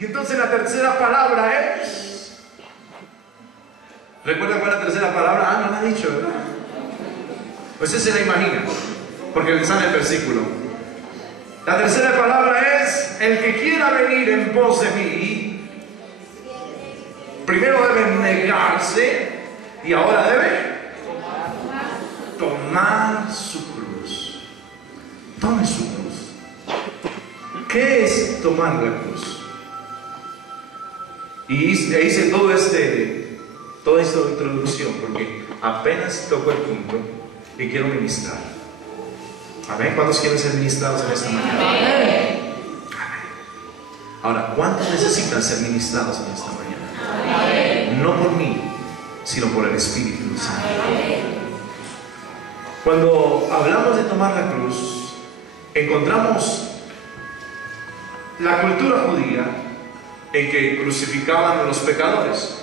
Y entonces la tercera palabra es... ¿Recuerdan cuál es la tercera palabra? Ah, no la ha dicho, ¿verdad? Pues se la imagina, porque le sale el versículo. La tercera palabra es: el que quiera venir en pos de mí, primero debe negarse y ahora debe tomar su cruz. Tome su cruz. ¿Qué es tomar la cruz? Y hice toda esta introducción porque apenas tocó el punto y quiero ministrar. Amén. ¿Cuántos quieren ser ministrados en esta mañana? Amén. Ahora, ¿cuántos necesitan ser ministrados en esta mañana? Amén. No por mí, sino por el Espíritu Santo. Cuando hablamos de tomar la cruz, encontramos la cultura judía en que crucificaban a los pecadores,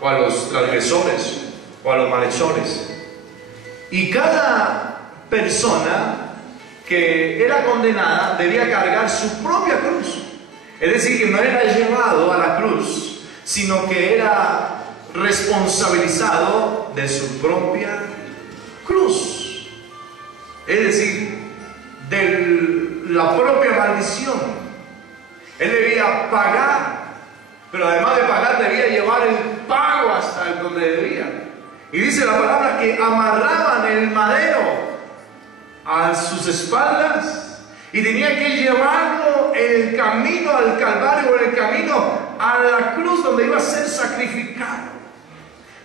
o a los transgresores, o a los malhechores. Y cada persona que era condenada debía cargar su propia cruz. Es decir, que no era llevado a la cruz, sino que era responsabilizado de su propia cruz. Es decir, de la propia maldición. Él debía pagar, pero además de pagar debía llevar el pago hasta donde debía. Y dice la palabra que amarraban el madero a sus espaldas y tenía que llevarlo en el camino al Calvario, o en el camino a la cruz donde iba a ser sacrificado.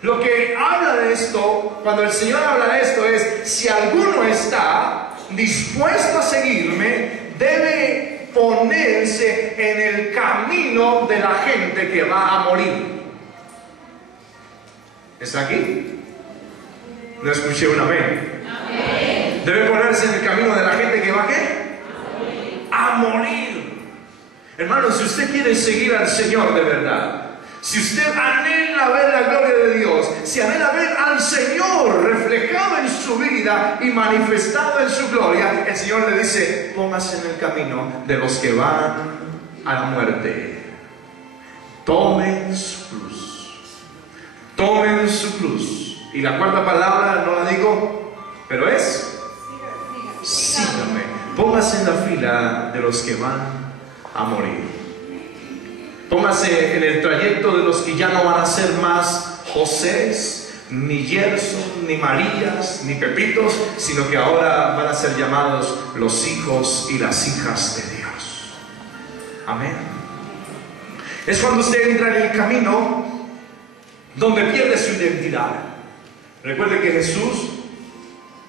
Lo que habla de esto, cuando el Señor habla de esto, es: si alguno está dispuesto a seguirme, debe ponerse en el camino de la gente que va a morir. ¿Está aquí? No escuché un amén. Amén. Debe ponerse en el camino de la gente que va ¿a qué? A morir. Hermano, si usted quiere seguir al Señor de verdad, si usted anhela ver la gloria de Dios, si anhela ver al Señor reflejado en su vida y manifestado en su gloria, el Señor le dice: póngase en el camino de los que van a la muerte. Tomen su cruz. Tomen su cruz. Y la cuarta palabra no la digo, pero es: sígame. Póngase en la fila de los que van a morir. Póngase en el trayecto de los que ya no van a ser más Josés, ni Gerson, ni Marías, ni Pepitos, sino que ahora van a ser llamados los hijos y las hijas de Dios. Amén. Es cuando usted entra en el camino donde pierde su identidad. Recuerde que Jesús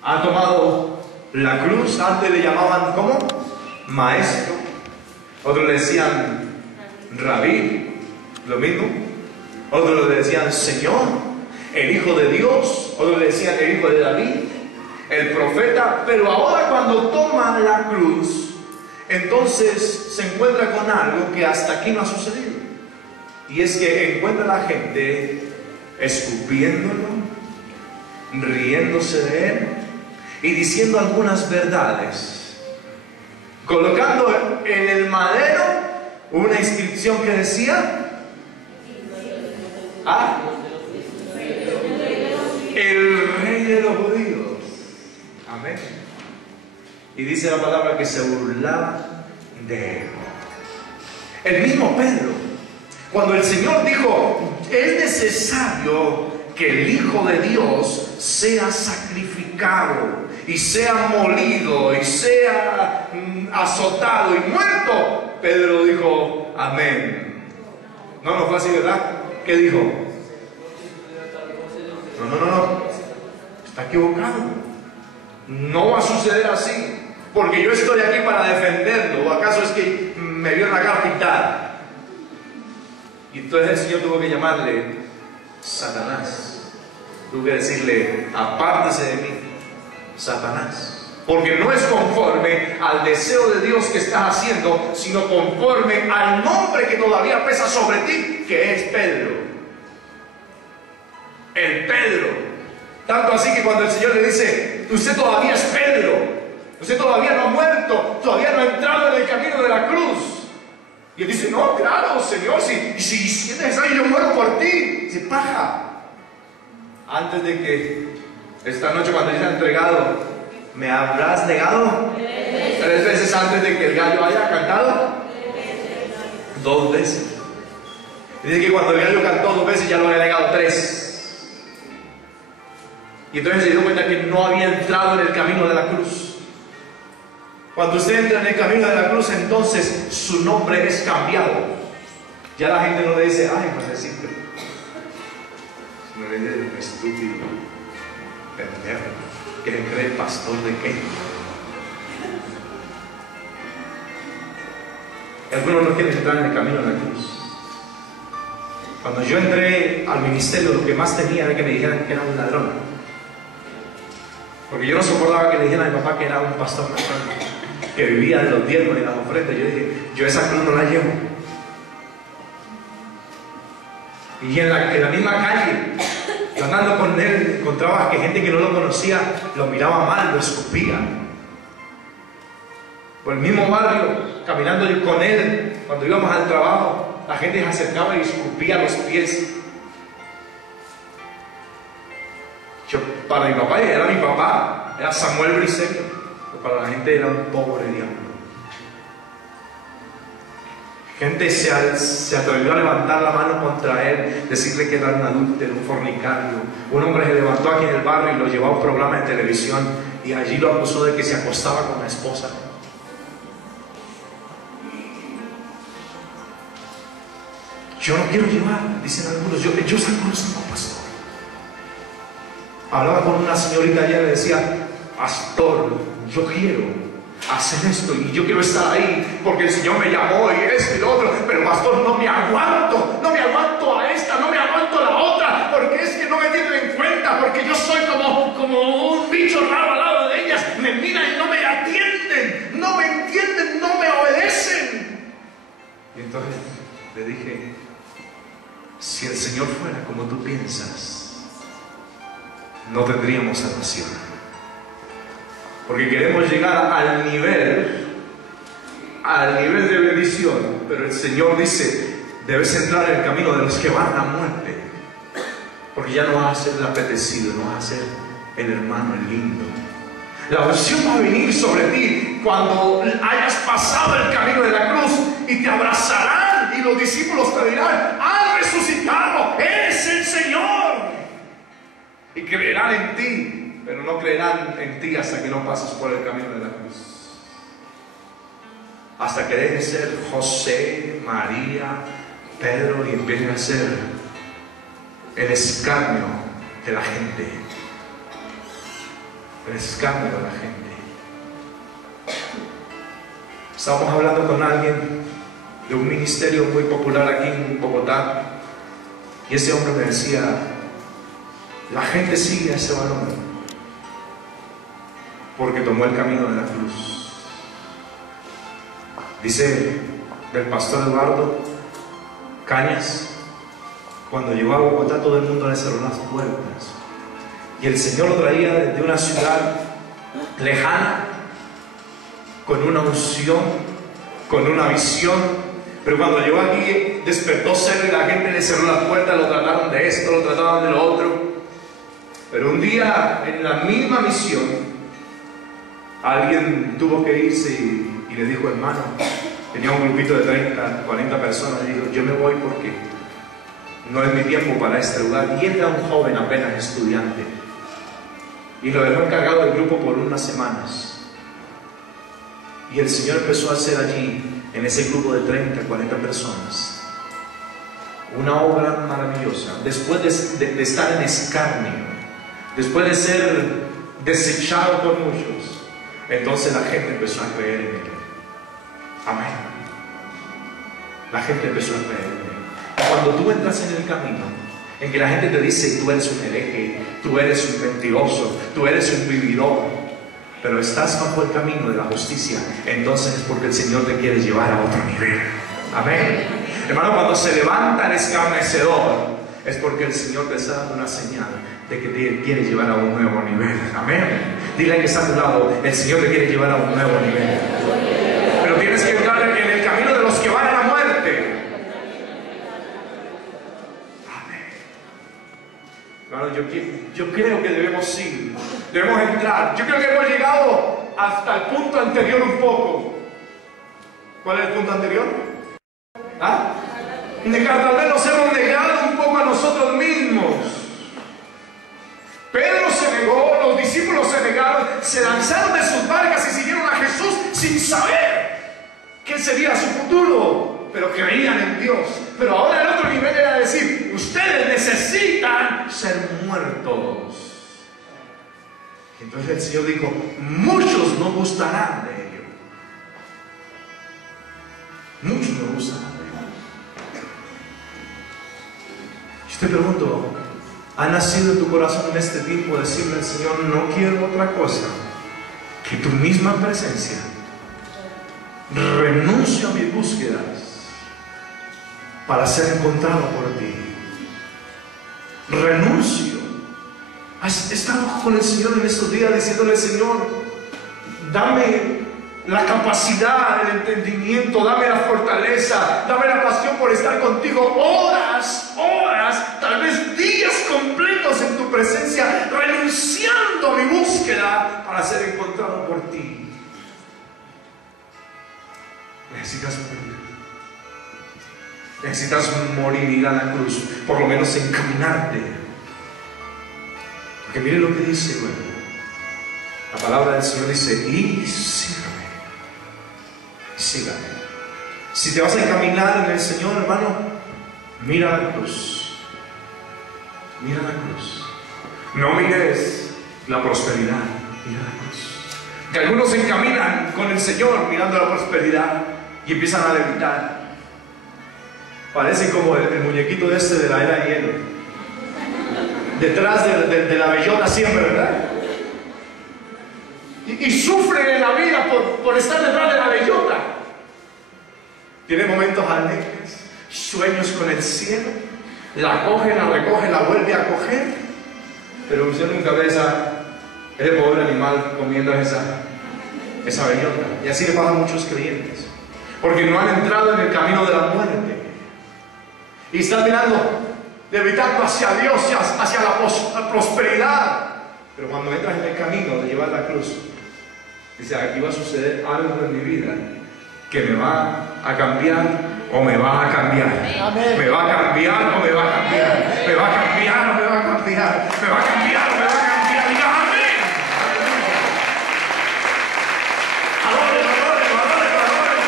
ha tomado la cruz. Antes le llamaban ¿cómo? Maestro. Otros le decían Rabí, lo mismo. Otros le decían Señor, el Hijo de Dios. Otros le decían el Hijo de David, el profeta. Pero ahora, cuando toma la cruz, entonces se encuentra con algo que hasta aquí no ha sucedido. Y es que encuentra a la gente escupiéndolo, riéndose de él y diciendo algunas verdades, colocando en el madero una inscripción que decía: el Rey de los Judíos. Amén. Y dice la palabra que se burlaba de él. El mismo Pedro, cuando el Señor dijo: es necesario que el Hijo de Dios sea sacrificado y sea molido y sea azotado y muerto, Pedro dijo: amén. No fue así, ¿verdad? ¿Qué dijo? No, está equivocado. No va a suceder así, porque yo estoy aquí para defenderlo. ¿O acaso es que me vio en la capital? Y entonces el Señor tuvo que llamarle Satanás. Tuvo que decirle: apártese de mí, Satanás. Porque no es conforme al deseo de Dios que estás haciendo, sino conforme al nombre que todavía pesa sobre ti, que es Pedro. El Pedro. Tanto así que cuando el Señor le dice: usted todavía es Pedro, usted todavía no ha muerto, todavía no ha entrado en el camino de la cruz, Y él dice, no, claro, Señor, si es necesario, yo muero por ti. Dice, paja. Antes de que esta noche, cuando dice entregado, ¿me habrás negado? 3 veces antes de que el gallo haya cantado. 2 veces. Dice que cuando el gallo cantó 2 veces, ya lo había negado 3. Y entonces se dio cuenta que no había entrado en el camino de la cruz. Cuando usted entra en el camino de la cruz, entonces su nombre es cambiado. Ya la gente no le dice, ay, padrecito, sino le dice, estúpido, pendejo, que se cree pastor de qué. Algunos no quieren entrar en el camino de la cruz. Cuando yo entré al ministerio, lo que más tenía era que me dijeran que era un ladrón. Porque yo no soportaba que le dijeran a mi papá que era un pastor ladrón, que vivía de los diezmos y las ofrendas. Yo dije, yo esa cruz no la llevo. Y en la misma calle, yo andando con él, encontraba que gente que no lo conocía lo miraba mal, lo escupía. Por el mismo barrio, caminando con él, cuando íbamos al trabajo, la gente se acercaba y escupía los pies. Para mi papá era mi papá, era Samuel Briceño, pero para la gente era un pobre diablo. Gente se atrevió a levantar la mano contra él, decirle que era un adúltero, un fornicario. Un hombre se levantó aquí en el barrio y lo llevó a un programa de televisión y allí lo acusó de que se acostaba con la esposa. Yo no quiero llevar, dicen algunos, yo salgo los no, pastor. Hablaba con una señorita ayer y le decía, pastor, yo quiero hacer esto y yo quiero estar ahí porque el Señor me llamó y esto y lo otro, pero pastor, no me aguanto a esta, no me aguanto a la otra, porque es que no me tienen en cuenta, porque yo soy como un bicho raro al lado de ellas, me miran y no me atienden, no me entienden, no me obedecen. Y entonces le dije, si el Señor fuera como tú piensas, no tendríamos salvación. Porque queremos llegar al nivel de bendición, pero el Señor dice, debes entrar en el camino de los que van a la muerte, porque ya no vas a ser el apetecido, no vas a ser el hermano, el lindo. La unción va a venir sobre ti cuando hayas pasado el camino de la cruz y te abrazarán y los discípulos te dirán, ¡has resucitado! ¡Eres el Señor! Y creerán en ti, pero no creerán en ti hasta que no pases por el camino de la cruz. Hasta que dejes de ser José, María, Pedro y empieces a ser el escarnio de la gente. El escarnio de la gente. Estábamos hablando con alguien de un ministerio muy popular aquí en Bogotá y ese hombre me decía, la gente sigue a ese varón porque tomó el camino de la cruz. Dice del pastor Eduardo Cañas, cuando llegó a Bogotá todo el mundo le cerró las puertas y el Señor lo traía desde una ciudad lejana con una unción, con una visión, pero cuando llegó aquí despertó celo y la gente le cerró las puertas, lo trataron de esto, lo trataron de lo otro. Pero un día, en la misma misión, alguien tuvo que irse y le dijo, hermano, tenía un grupito de 30, 40 personas, y dijo, yo me voy porque no es mi tiempo para este lugar. Y él era un joven apenas estudiante. Y lo dejó encargado del grupo por unas semanas. Y el Señor empezó a hacer allí, en ese grupo de 30, 40 personas, una obra maravillosa. Después de estar en escarnio, después de ser desechado por muchos, entonces la gente empezó a creer en él. Amén. La gente empezó a creer en él. Y cuando tú entras en el camino en que la gente te dice, tú eres un hereje, tú eres un mentiroso, tú eres un vividor, pero estás bajo el camino de la justicia, entonces es porque el Señor te quiere llevar a otro nivel. Amén. Hermano, cuando se levanta el escarnecedor, es porque el Señor te está dando una señal de que te quiere llevar a un nuevo nivel. Amén. Dile que está a tu lado, el Señor te quiere llevar a un nuevo nivel. Pero tienes que entrar en el camino de los que van a la muerte. Hermano, yo creo que debemos ir, debemos entrar. Yo creo que hemos llegado hasta el punto anterior un poco. ¿Cuál es el punto anterior? ¿Ah? Tal vez nos hemos negado un poco a nosotros mismos. Pedro se negó, los discípulos se negaron, se lanzaron de sus barcas y siguieron a Jesús sin saber qué sería su futuro, pero creían en Dios. Pero ahora el otro nivel era decir: ustedes necesitan ser muertos. Entonces el Señor dijo: muchos no gustarán de ello. Muchos no gustarán de ello. Yo te pregunto, ¿ha nacido en tu corazón en este tiempo decirle al Señor: no quiero otra cosa que tu misma presencia? Renuncio a mis búsquedas para ser encontrado por ti. Renuncio. ¿Has estado con el Señor en estos días diciéndole: Señor, dame la capacidad, el entendimiento, dame la fortaleza, dame la pasión por estar contigo horas, tal vez días completos en tu presencia, renunciando a mi búsqueda para ser encontrado por ti? Necesitas morir. Necesitas morir, ir a la cruz, por lo menos encaminarte. Porque mire lo que dice, bueno, la palabra del Señor dice: y sígame, sígame. Si te vas a encaminar en el Señor, hermano, mira la cruz. Mira la cruz. No mires la prosperidad, mira la cruz. Que algunos se encaminan con el Señor mirando la prosperidad y empiezan a levitar. Parece como el muñequito de la era de hielo, detrás de la bellota siempre, ¿verdad? Y sufren en la vida por estar detrás de la bellota. Tiene momentos alegres, sueños con el cielo, la coge, la recoge, la vuelve a coger, pero usted nunca ve ese pobre animal comiendo esa bellota. Y así le pasa a muchos creyentes, porque no han entrado en el camino de la muerte y están mirando, levitando hacia Dios y hacia la prosperidad. Pero cuando entras en el camino de llevar la cruz, dice: aquí va a suceder algo en mi vida que me va a cambiar o me va a cambiar. Amén. Me va a cambiar o me va a cambiar. Me va a cambiar o me va a cambiar. Me va a cambiar o me va a cambiar. Diga amén. Valores, valores, valores, valores.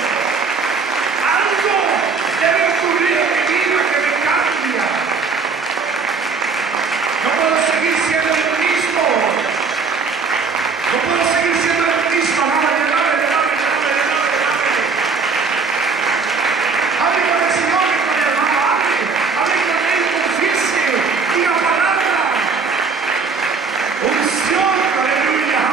Algo debe ocurrir en mi vida que me cambia. No puedo seguir siendo el mismo. No puedo seguir siendo el mismo. Hable con el Señor y con el hermano. Hable con él, confiese, diga palabra. Unción, aleluya.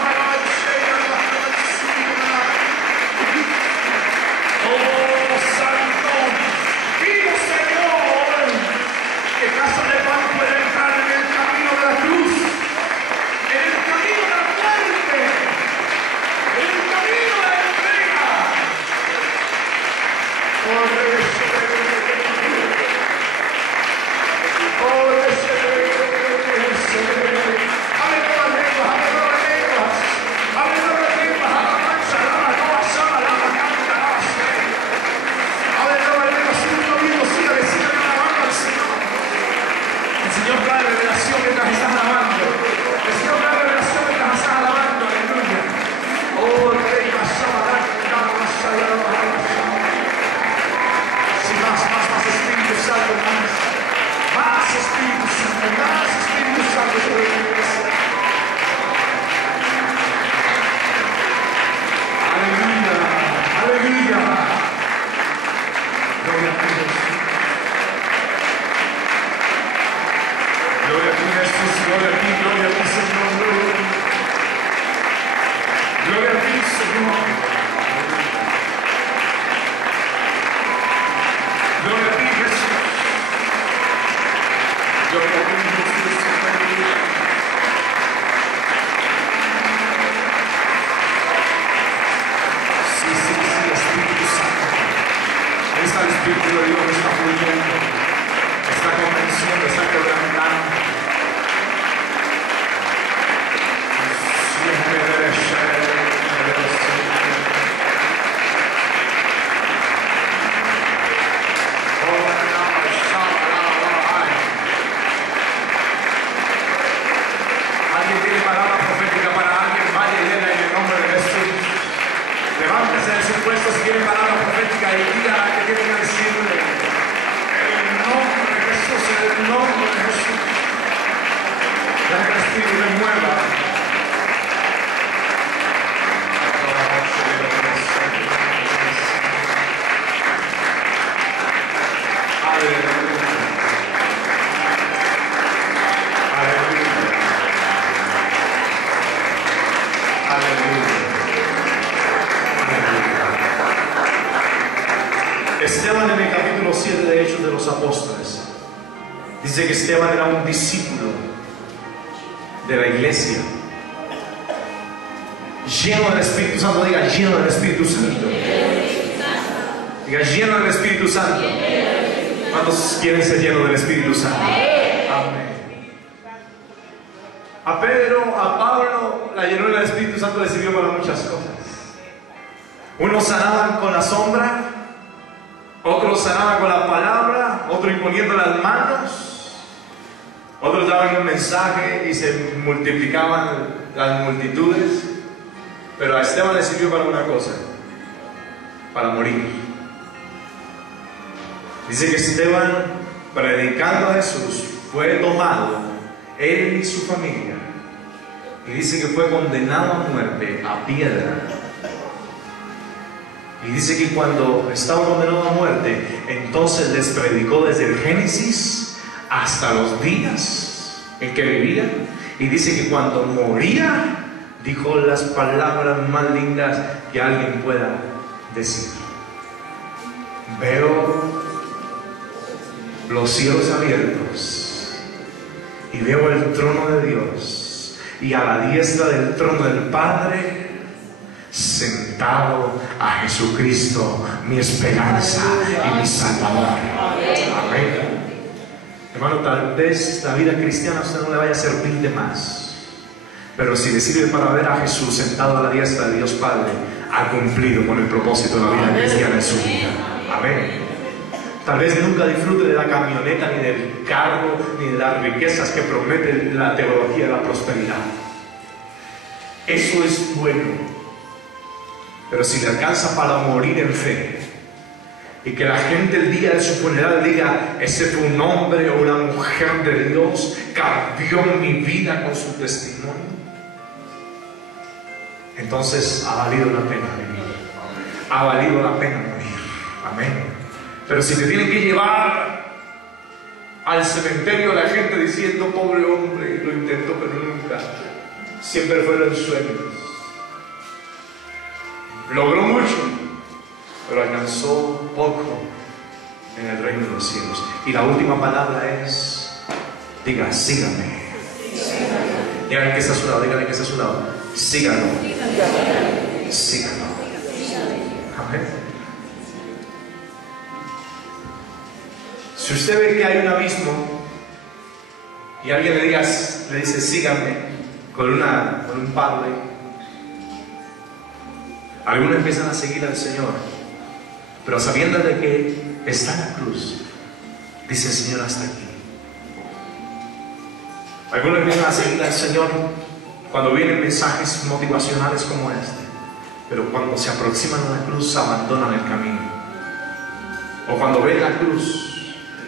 Oh, santo, pido, Señor, que Casa de Pan pueda entrar en el camino de la cruz, en el camino de la muerte, en el camino de la entrega. El Señor trae revelación mientras estás alabando. El Señor trae revelación mientras estás alabando. Aleluya. Oh, Rey, sí, más Espíritu Santo, más Espíritu Santo, más Espíritu Santo sobre la iglesia. Aleluya, aleluya. Gloria a Dios. Gloria a ti, Jesús, gloria a ti, Señor, gloria a ti. Gloria a ti, Señor. Gloria a ti, Jesús. Gloria a ti, Jesús. Sí, Espíritu Santo. Ahí está el Espíritu de Dios que está fluyendo, está convenciendo, está quebrantando. Alguien tiene palabra profética para alguien, vaya y denla en el nombre de Jesús. Levántese de su puesto si tiene palabra profética y diga que tiene que decirle. En el nombre de Jesús, en el nombre de Jesús. Deja que el Espíritu me mueva. Esteban, en el capítulo 7 de Hechos de los Apóstoles, dice que Esteban era un discípulo de la iglesia, lleno del Espíritu Santo. Diga, lleno del Espíritu Santo. Diga, lleno del Espíritu Santo. ¿Cuántos quieren ser llenos del Espíritu Santo? Amén. A Pedro, a Pablo, la llenura del Espíritu Santo le sirvió para muchas cosas. Unos sanaban con la sombra, otros sanaban con la palabra, otros imponiendo las manos, otros daban un mensaje y se multiplicaban las multitudes. Pero a Esteban le sirvió para una cosa: para morir. Dice que Esteban, predicando a Jesús, fue tomado, él y su familia, y dice que fue condenado a muerte a piedra. Y dice que cuando estaba condenado a muerte, entonces les predicó desde el Génesis hasta los días en que vivía. Y dice que cuando moría, dijo las palabras más lindas que alguien pueda decir. Veo los cielos abiertos y veo el trono de Dios, y a la diestra del trono del Padre sentado a Jesucristo, mi esperanza y mi Salvador. Amén. Hermano, tal vez la vida cristiana a usted no le vaya a servir de más, pero si le sirve para ver a Jesús sentado a la diestra de Dios Padre, ha cumplido con el propósito de la vida cristiana en su vida. Amén. Tal vez nunca disfrute de la camioneta, ni del cargo, ni de las riquezas que promete la teología de la prosperidad. Eso es bueno. Pero si le alcanza para morir en fe, y que la gente el día de su funeral diga: ese fue un hombre o una mujer de Dios, cambió mi vida con su testimonio, entonces ha valido la pena vivir, ha valido la pena morir. Amén. Pero si te tienen que llevar al cementerio la gente diciendo: pobre hombre, lo intentó pero nunca, siempre fueron sueños, logró mucho, pero alcanzó poco en el reino de los cielos. Y la última palabra es: diga, sígame. Díganle que está a su lado, díganle que está a su lado. Síganlo. Síganlo. Amén. Si usted ve que hay un abismo y alguien le dice síganme con un palo, algunos empiezan a seguir al Señor, pero sabiendo de que está en la cruz, dice: Señor, hasta aquí. Algunos empiezan a seguir al Señor cuando vienen mensajes motivacionales como este, pero cuando se aproximan a la cruz abandonan el camino. O cuando ven la cruz,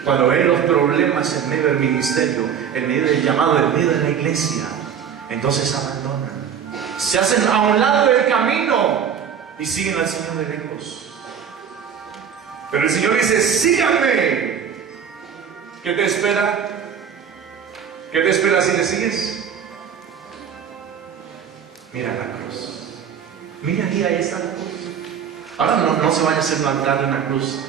cuando ven los problemas en medio del ministerio, en medio del llamado, en medio de la iglesia, entonces abandonan, se hacen a un lado del camino y siguen al Señor de lejos. Pero el Señor dice: síganme. ¿Qué te espera? ¿Qué te espera si le sigues? Mira la cruz. Mira aquí, ahí está la cruz. Ahora no se vaya a hacer un altar de una cruz.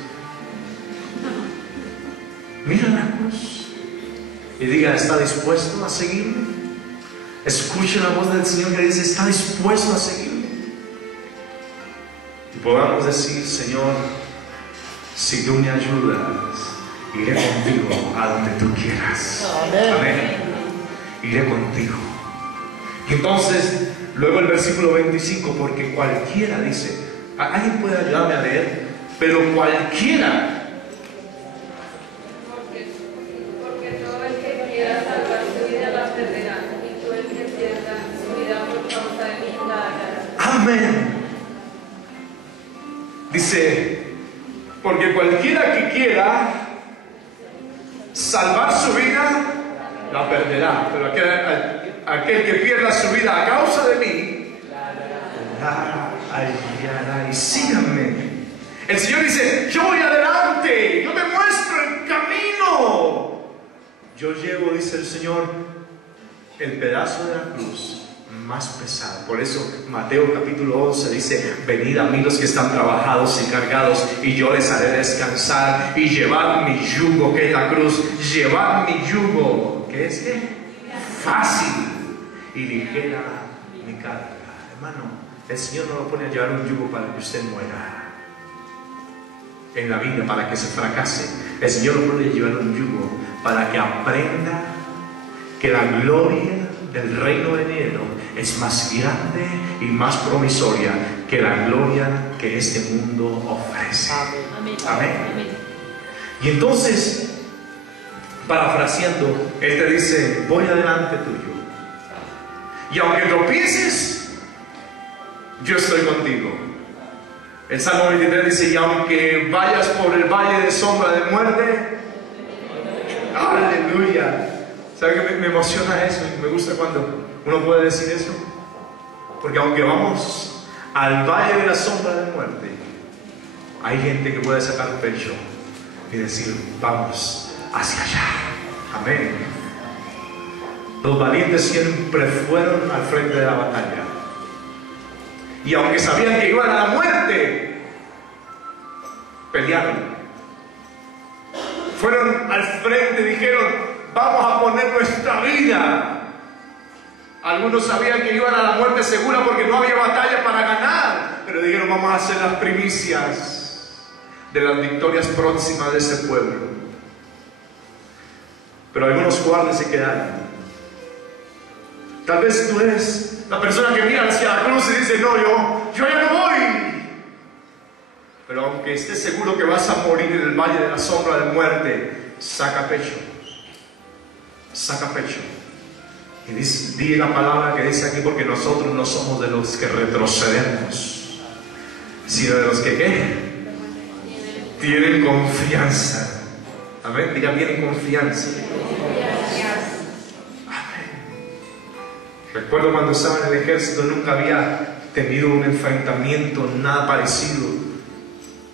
Mira la cruz y diga: ¿está dispuesto a seguirme? Escuche la voz del Señor que dice: ¿está dispuesto a seguirme? Y podamos decir: Señor, si tú me ayudas, iré contigo a donde tú quieras. Amén. Iré contigo. Y entonces Luego el versículo 25, porque cualquiera dice, ¿alguien puede ayudarme a leer? Pero cualquiera. Porque todo el que quiera salvar su vida la perderá, y todo el que pierda su vida por causa de mí la hallará. Amén. Dice, porque cualquiera que quiera salvar su vida la perderá, pero aquel que pierda su vida a causa de mí la hallará. Y síganme. El Señor dice, yo voy adelante, yo te muestro el camino. Yo llevo, dice el Señor, el pedazo de la cruz más pesado. Por eso Mateo capítulo 11 dice, venid a mí los que están trabajados y cargados, y yo les haré descansar. Y llevad mi yugo, que es la cruz. Llevad mi yugo, que es ¿qué? Fácil y ligera mi carga. Hermano, el Señor no lo pone a llevar un yugo para que usted muera en la vida, para que se fracase. El Señor lo pone a llevar un yugo para que aprenda que la gloria del reino venidero es más grande y más promisoria que la gloria que este mundo ofrece. Amén. Amén. Y entonces, parafraseando, Él te dice, voy adelante tuyo. Y aunque tropieces, yo estoy contigo. El Salmo 23 dice, y aunque vayas por el valle de sombra de muerte, aleluya. ¿Sabe que me emociona eso? Y me gusta cuando uno puede decir eso. Porque aunque vamos al valle de la sombra de muerte, hay gente que puede sacar pecho y decir, vamos hacia allá. Amén. Los valientes siempre fueron al frente de la batalla. Y aunque sabían que iban a la muerte, pelearon. Fueron al frente y dijeron, vamos a poner nuestra vida. Algunos sabían que iban a la muerte segura porque no había batalla para ganar, pero dijeron, vamos a hacer las primicias de las victorias próximas de ese pueblo. Pero algunos guardias se quedaron. Tal vez tú eres la persona que mira hacia la cruz y dice, no, yo ya no voy. Pero aunque estés seguro que vas a morir en el valle de la sombra de muerte, saca pecho. Saca pecho. Y di la palabra que dice aquí, porque nosotros no somos de los que retrocedemos, sino de los que ¿qué? Tienen confianza. Amén. Diga, tienen confianza. Recuerdo cuando estaba en el ejército, nunca había tenido un enfrentamiento, nada parecido.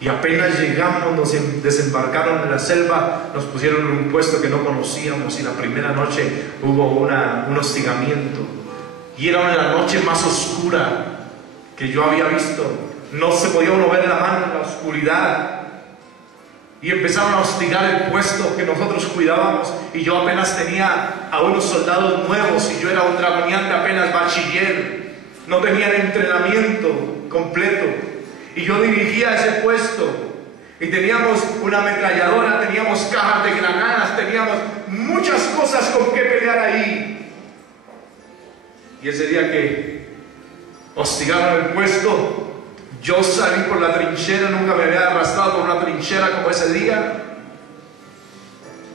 Y apenas llegamos, nos desembarcaron en la selva, nos pusieron en un puesto que no conocíamos y la primera noche hubo un hostigamiento. Y era la noche más oscura que yo había visto. No se podía uno ver la mano en la oscuridad. Y empezaron a hostigar el puesto que nosotros cuidábamos. Y yo apenas tenía a unos soldados nuevos y yo era un dragoniante apenas bachiller. No tenía el entrenamiento completo. Y yo dirigía ese puesto. Y teníamos una ametralladora, teníamos cajas de granadas, teníamos muchas cosas con que pelear ahí. Y ese día que hostigaron el puesto, yo salí por la trinchera, nunca me había arrastrado por una trinchera como ese día.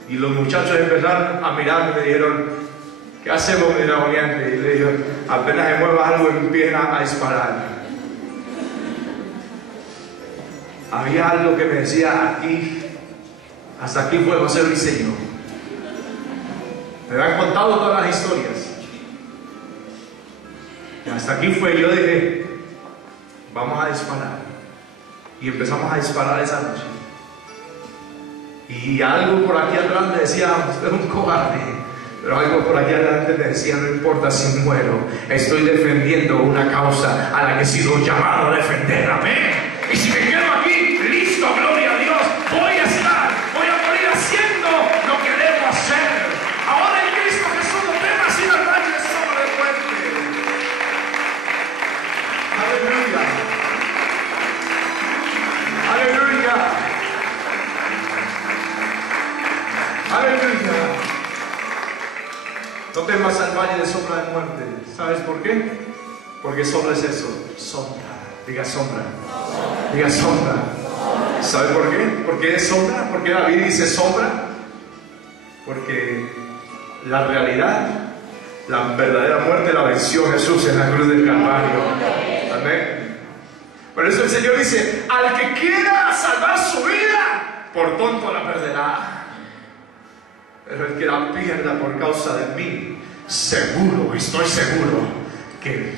Y los muchachos empezaron a mirarme y me dijeron, ¿qué hacemos, mi dragoniante? Y le digo, apenas me muevas algo empieza a disparar. Había algo que me decía, aquí, hasta aquí fue José Briceño. Me habían contado todas las historias. Y hasta aquí fue, yo dije, vamos a disparar. Y empezamos a disparar esa noche. Y algo por aquí atrás me decía, usted es un cobarde. Pero algo por aquí adelante me decía, no importa si muero, estoy defendiendo una causa a la que he sido llamado a defender. Amén. Y si me quedo aquí, listo, gloria a Dios, voy a morir haciendo lo que debo hacer. Ahora en Cristo Jesús no temas ir al valle de sombra de muerte. Aleluya. Aleluya. Aleluya. No temas al valle de sombra de muerte. ¿Sabes por qué? Porque sombra es eso, sombra. Diga sombra. Diga sombra. ¿Sabe por qué? ¿Por qué es sombra? ¿Por qué David dice sombra? Porque la realidad, la verdadera muerte la venció Jesús en la cruz del Calvario. Amén. Por eso el Señor dice, al que quiera salvar su vida, por tonto la perderá. Pero el que la pierda por causa de mí, seguro, estoy seguro, que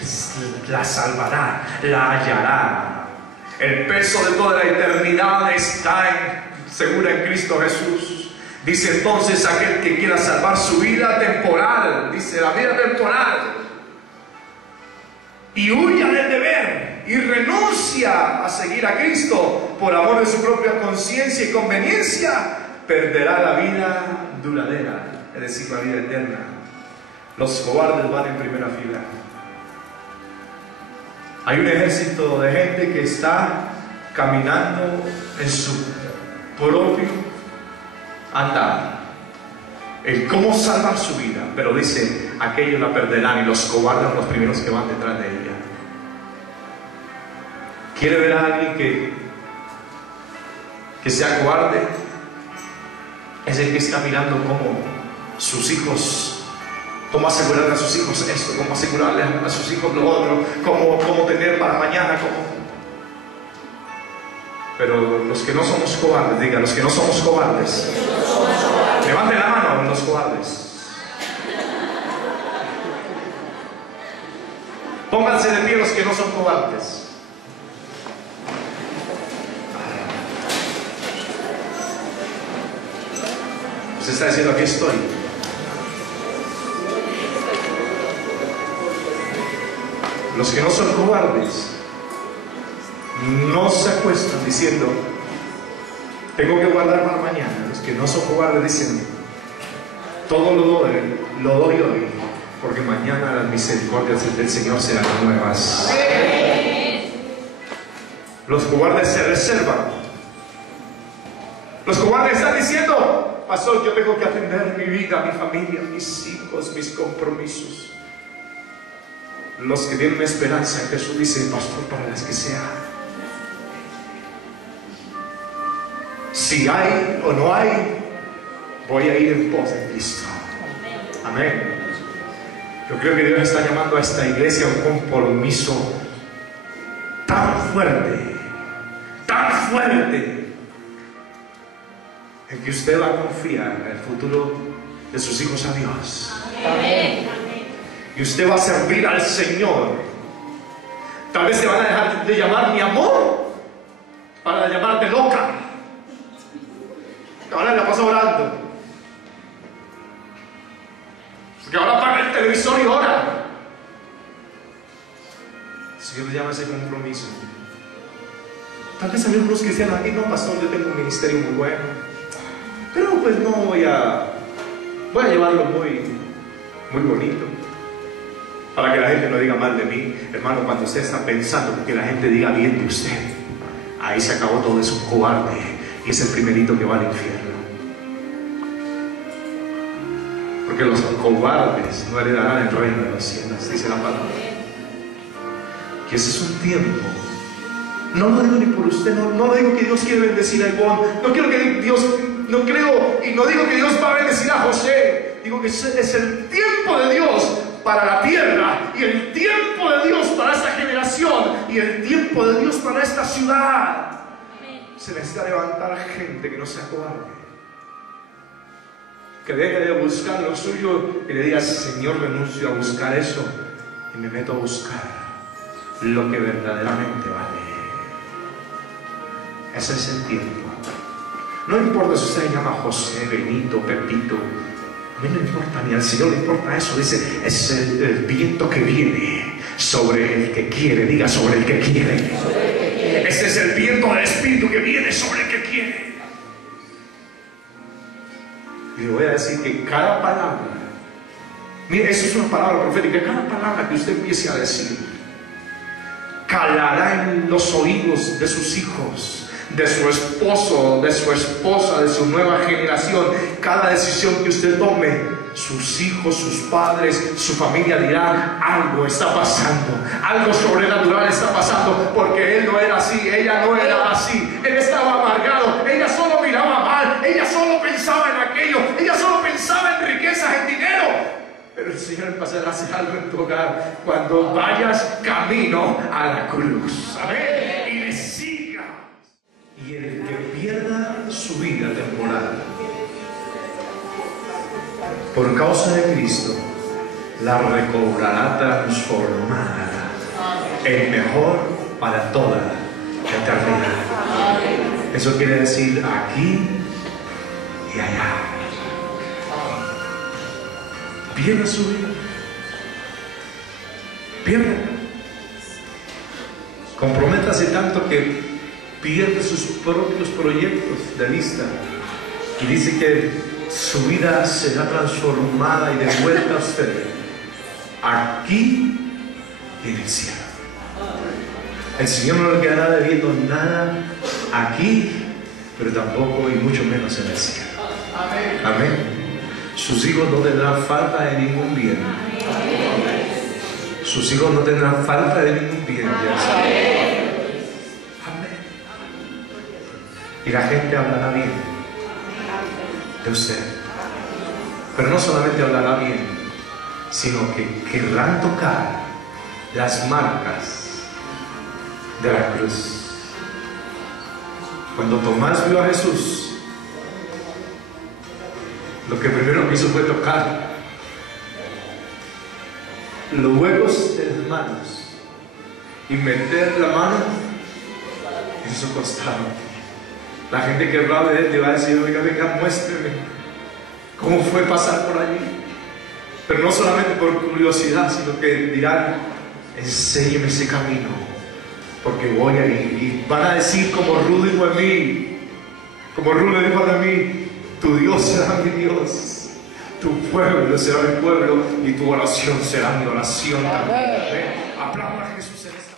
la salvará, la hallará. El peso de toda la eternidad está segura en Cristo Jesús. Dice entonces aquel que quiera salvar su vida temporal, dice la vida temporal, y huya del deber y renuncia a seguir a Cristo por amor de su propia conciencia y conveniencia, perderá la vida duradera, es decir, la vida eterna. Los cobardes van en primera fila. Hay un ejército de gente que está caminando en su propio andar, el cómo salvar su vida, pero dice, aquellos la perderán y los cobardes son los primeros que van detrás de ella. ¿Quiere ver a alguien que sea cobarde? Es el que está mirando cómo sus hijos, cómo asegurarle a sus hijos esto, cómo asegurarle a sus hijos lo otro, cómo tener para mañana, Pero los que no somos cobardes, diga, los que no somos cobardes, levanten la mano los cobardes. Pónganse de pie los que no son cobardes. Usted está diciendo, aquí estoy. Los que no son cobardes no se acuestan diciendo, tengo que guardar para mañana. Los que no son cobardes dicen, todo lo doy hoy, porque mañana las misericordias del Señor serán nuevas. Los cobardes se reservan. Los cobardes están diciendo, pastor, yo tengo que atender mi vida, mi familia, mis hijos, mis compromisos. Los que tienen esperanza en Jesús dicen, pastor, para las que sea, si hay o no hay, voy a ir en pos de Cristo. Amén. Yo creo que Dios está llamando a esta iglesia a un compromiso tan fuerte, en que usted va a confiar en el futuro de sus hijos a Dios. Amén. Y usted va a servir al Señor. Tal vez se van a dejar de llamar mi amor para llamarte loca. Ahora la paso orando, porque ahora apaga el televisor y ora. El Señor le llama a ese compromiso. Tal vez hay algunos cristianos aquí, no, pastor, yo tengo un ministerio muy bueno, pero pues no voy a llevarlo muy bonito, para que la gente no diga mal de mí. Hermano, cuando usted está pensando que la gente diga bien de usted, ahí se acabó todo. Es un cobarde y es el primerito que va al infierno. Porque los cobardes no heredarán el reino de los cielos, dice la palabra. Que ese es un tiempo. No lo digo ni por usted, no digo que Dios quiere bendecir a Ivonne, no creo y no digo que Dios va a bendecir a José. Digo que es el tiempo de Dios para la tierra, y el tiempo de Dios para esta generación, y el tiempo de Dios para esta ciudad. Se necesita levantar a gente que no sea cobarde, que deje de buscar lo suyo y le diga, Señor, renuncio a buscar eso y me meto a buscar lo que verdaderamente vale. Ese es el tiempo. No importa si usted se llama José, Benito, Pepito, a mí no importa, ni al Señor le importa eso. Dice, es el viento que viene sobre el que quiere. Diga, sobre el que quiere. Ese es el viento del Espíritu que viene sobre el que quiere. Y le voy a decir que cada palabra, mire, eso es una palabra profética, cada palabra que usted empiece a decir calará en los oídos de sus hijos, de su esposo, de su esposa, de su nueva generación. Cada decisión que usted tome sus hijos, sus padres, su familia dirán: algo está pasando, algo sobrenatural está pasando, porque él no era así, ella no era así, él estaba amargado, ella solo miraba mal, ella solo pensaba en aquello, ella solo pensaba en riquezas, en dinero. Pero el Señor empezará a hacer algo en tu hogar cuando vayas camino a la cruz. Amén. Y le sigas. Y el que pierda su vida temporal por causa de Cristo, la recobrará transformada en mejor para toda la eternidad. Eso quiere decir aquí y allá. Pierda su vida. Pierda. Comprométase tanto que pierde sus propios proyectos de vista. Y dice que su vida será transformada y devuelta a usted aquí y en el cielo. El Señor no le quedará debiendo nada aquí, pero tampoco y mucho menos en el cielo. Amén. Sus hijos no tendrán falta de ningún bien. Sus hijos no tendrán falta de ningún bien. Amén. Y la gente hablará bien de usted. Pero no solamente hablará bien, sino que querrán tocar las marcas de la cruz. Cuando Tomás vio a Jesús, lo que primero que hizo fue tocar los huecos de las manos y meter la mano en su costado. La gente que hablaba de él te va a decir: oiga, venga, muéstreme cómo fue pasar por allí. Pero no solamente por curiosidad, sino que dirán: enséñeme ese camino, porque voy a ir. Y van a decir como Ruth dijo a mí, como Ruth le dijo a mí: tu Dios será mi Dios, tu pueblo será mi pueblo, y tu oración será mi oración también. Aplauda a Jesús en este